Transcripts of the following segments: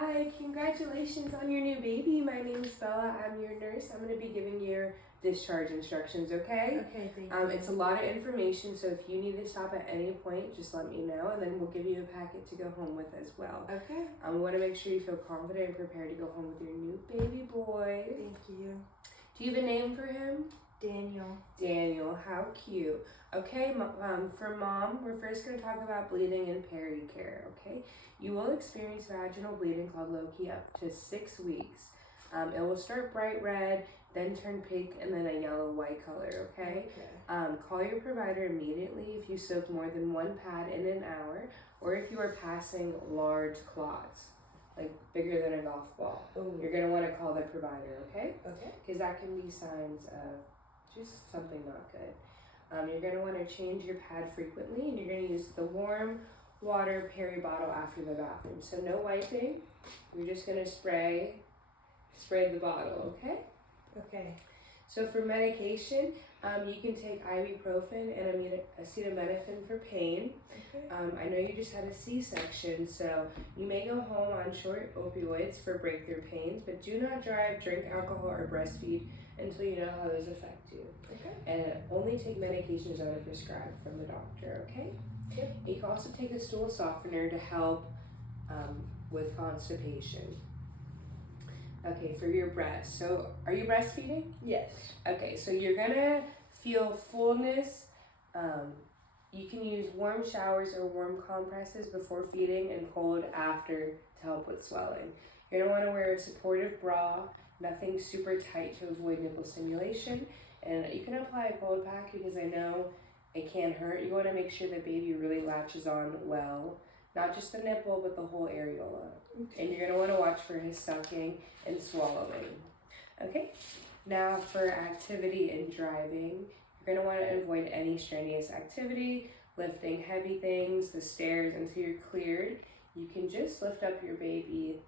Hi, congratulations on your new baby. My name is Bella. I'm your nurse. I'm going to be giving you your discharge instructions, okay? Okay, thank you. It's a lot of information, so if you need to stop at any point, just let me know, and then we'll give you a packet to go home with as well. Okay. We want to make sure you feel confident and prepared to go home with your new baby boy. Thank you. Do you have a name for him? Daniel. Daniel, how cute. Okay, for mom, we're first going to talk about bleeding and peri-care, okay? You will experience vaginal bleeding called Loki up to 6 weeks. It will start bright red, then turn pink, and then a yellow-white color, okay? Call your provider immediately if you soak more than one pad in an hour, or if you are passing large clots, like bigger than a golf ball. Ooh. You're going to want to call the provider, okay? Okay. Because that can be signs of just something not good. You're going to want to change your pad frequently, and you're going to use the warm water peri bottle after the bathroom. So no wiping. You're just going to spray the bottle, okay? Okay. So for medication, you can take ibuprofen and acetaminophen for pain. Okay. I know you just had a C-section, so you may go home on short opioids for breakthrough pains, but do not drive, drink alcohol, or breastfeed until you know how those affect you. Okay. And only take medications that are prescribed from the doctor, okay? Yep. You can also take a stool softener to help with constipation. Okay, for your breast. So, are you breastfeeding? Yes. Okay, so you're gonna feel fullness. You can use warm showers or warm compresses before feeding and cold after to help with swelling. You're gonna wanna wear a supportive bra, nothing super tight to avoid nipple stimulation. And you can apply a cold pack because I know it can hurt. You wanna make sure the baby really latches on well. Not just the nipple, but the whole areola. Okay. And you're gonna wanna watch for his sucking and swallowing. Okay, now for activity and driving, you're gonna wanna avoid any strenuous activity, lifting heavy things, the stairs until you're cleared. You can just lift up your baby,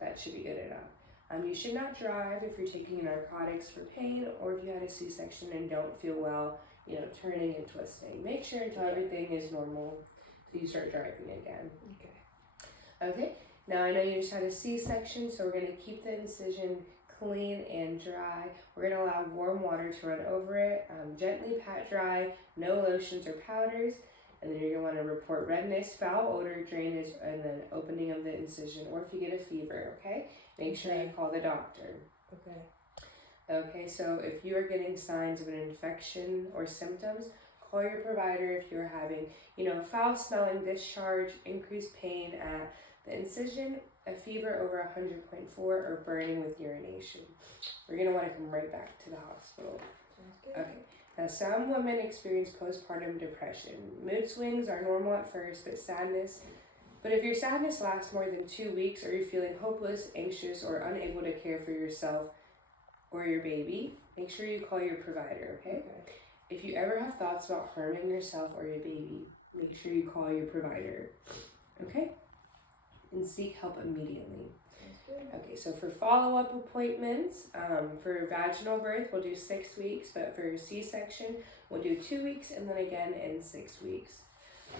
that should be good enough. You should not drive if you're taking narcotics for pain or if you had a C-section and don't feel well, turning and twisting. Make sure until everything is normal till you start driving again. Okay, now I know you just had a C-section, so we're gonna keep the incision clean and dry. We're gonna allow warm water to run over it, gently pat dry, no lotions or powders, and then you're gonna wanna report redness, foul odor, drainage, and then opening of the incision, or if you get a fever, okay? Make sure you call the doctor. Okay. Okay, so if you are getting signs of an infection or symptoms, call your provider if you're having, foul smelling discharge, increased pain at the incision, a fever over 100.4, or burning with urination. We're gonna wanna come right back to the hospital. Sounds good. Okay, now some women experience postpartum depression. Mood swings are normal at first, but if your sadness lasts more than 2 weeks or you're feeling hopeless, anxious, or unable to care for yourself or your baby, make sure you call your provider, okay? If you ever have thoughts about harming yourself or your baby, make sure you call your provider, okay? And seek help immediately. Okay, so for follow-up appointments, for vaginal birth, we'll do 6 weeks, but for C-section, we'll do 2 weeks and then again in 6 weeks.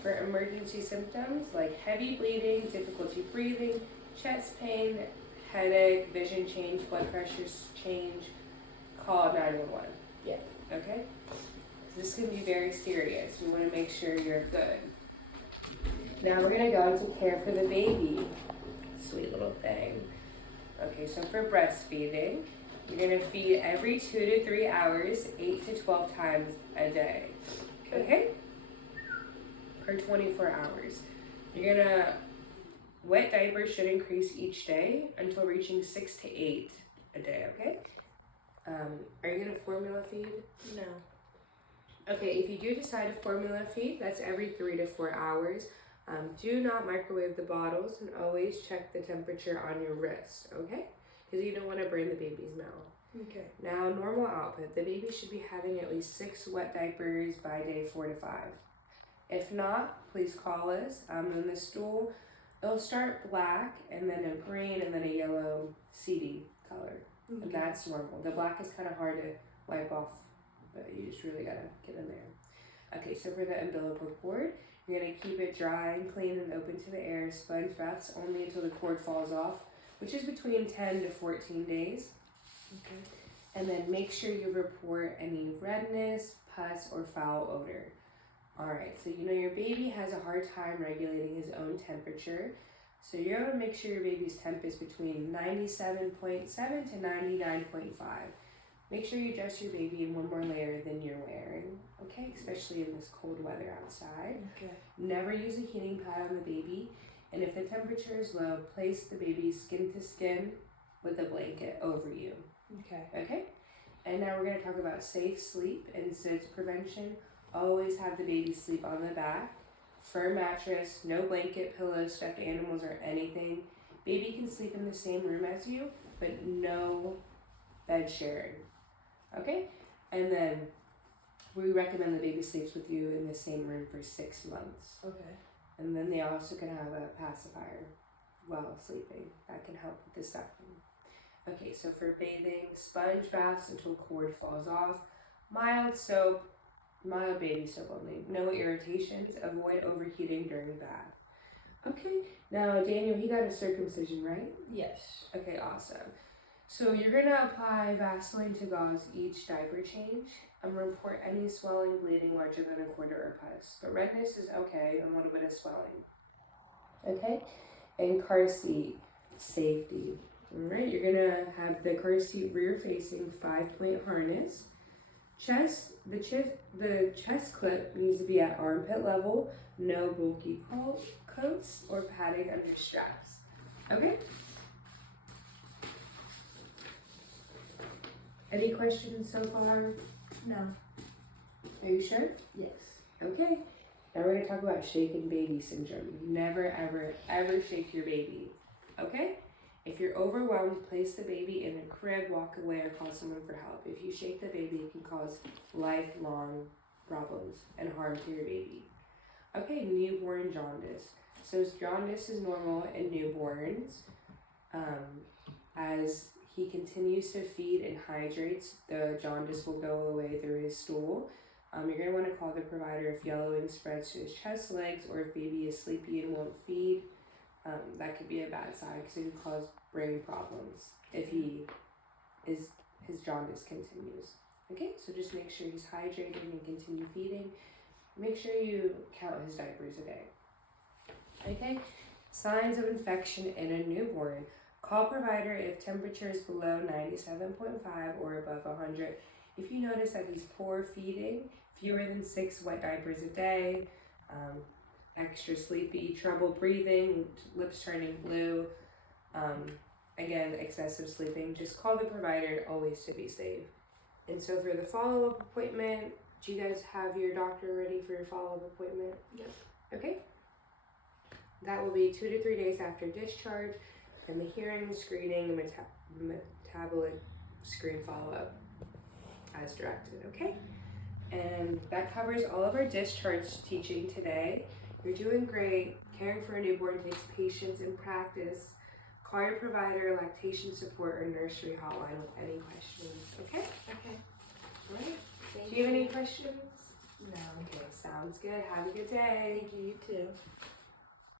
For emergency symptoms like heavy bleeding, difficulty breathing, chest pain, headache, vision change, blood pressures change, call 911. Yeah. Okay? This can be very serious. We want to make sure you're good. Now we're going to go into care for the baby. Sweet little thing. Okay, so for breastfeeding, you're going to feed every 2 to 3 hours, 8 to 12 times a day. Okay? For 24 hours. You're going to, wet diapers should increase each day until reaching 6 to 8 a day, okay? Are you going to formula feed? No. Okay, if you do decide to formula feed, that's every 3 to 4 hours. Do not microwave the bottles and always check the temperature on your wrist, okay? Because you don't want to burn the baby's mouth. Okay. Now, normal output. The baby should be having at least 6 wet diapers by day 4 to 5. If not, please call us. And the stool, it'll start black and then a green and then a yellow CD color. Okay. And that's normal. The black is kind of hard to wipe off, but you just really gotta get in there. Okay, so for the umbilical cord, You're going to keep it dry and clean and open to the air. Sponge baths only until the cord falls off, which is between 10 to 14 days. Okay. And then make sure you report any redness, pus, or foul odor. Alright, so you know your baby has a hard time regulating his own temperature. So you're going to make sure your baby's temp is between 97.7 to 99.5. Make sure you dress your baby in one more layer than you're wearing, okay? Especially in this cold weather outside. Okay. Never use a heating pad on the baby. And if the temperature is low, place the baby skin to skin with a blanket over you. Okay. Okay? And now we're going to talk about safe sleep and SIDS prevention. Always have the baby sleep on the back. Firm mattress, no blanket, pillows, stuffed animals, or anything. Baby can sleep in the same room as you, but no bed sharing. Okay? And then we recommend the baby sleeps with you in the same room for 6 months. Okay. And then they also can have a pacifier while sleeping. That can help with the sucking. Okay, so for bathing, sponge baths until cord falls off. Mild baby soap only. No irritations. Avoid overheating during bath. Okay, now Daniel, he got a circumcision, right? Yes. Okay, awesome. So you're gonna apply Vaseline to gauze each diaper change. Report any swelling, bleeding larger than a quarter or pus. But redness is okay, and a little bit of swelling. Okay? And car seat safety. Alright, you're gonna have the car seat rear facing 5-point harness. The chest clip needs to be at armpit level. No bulky coats or padding under straps. Okay? Any questions so far? No. Are you sure? Yes. Okay. Now we're going to talk about shaken baby syndrome. Never, ever, ever shake your baby. Okay? If you're overwhelmed, place the baby in a crib, walk away, or call someone for help. If you shake the baby, it can cause lifelong problems and harm to your baby. Okay, newborn jaundice. So jaundice is normal in newborns. As he continues to feed and hydrates, the jaundice will go away through his stool. You're going to want to call the provider if yellowing spreads to his chest, legs, or if baby is sleepy and won't feed. That could be a bad sign because it could cause brain problems if his jaundice continues. Okay, so just make sure he's hydrated and continue feeding. Make sure you count his diapers a day. Okay, signs of infection in a newborn. Call provider if temperature is below 97.5 or above 100. If you notice that he's poor feeding, fewer than 6 wet diapers a day, extra sleepy, trouble breathing, lips turning blue, again, excessive sleeping, just call the provider always to be safe. And so for the follow-up appointment, do you guys have your doctor ready for your follow-up appointment? Yep. Okay. That will be 2 to 3 days after discharge, and the hearing, screening, and metabolic screen follow-up as directed, okay? And that covers all of our discharge teaching today. You're doing great. Caring for a newborn takes patience and practice. Call your provider, lactation support, or nursery hotline with any questions, okay? Okay. All right. Thank Do you have any questions? No. Okay, sounds good. Have a good day. Thank you. You too.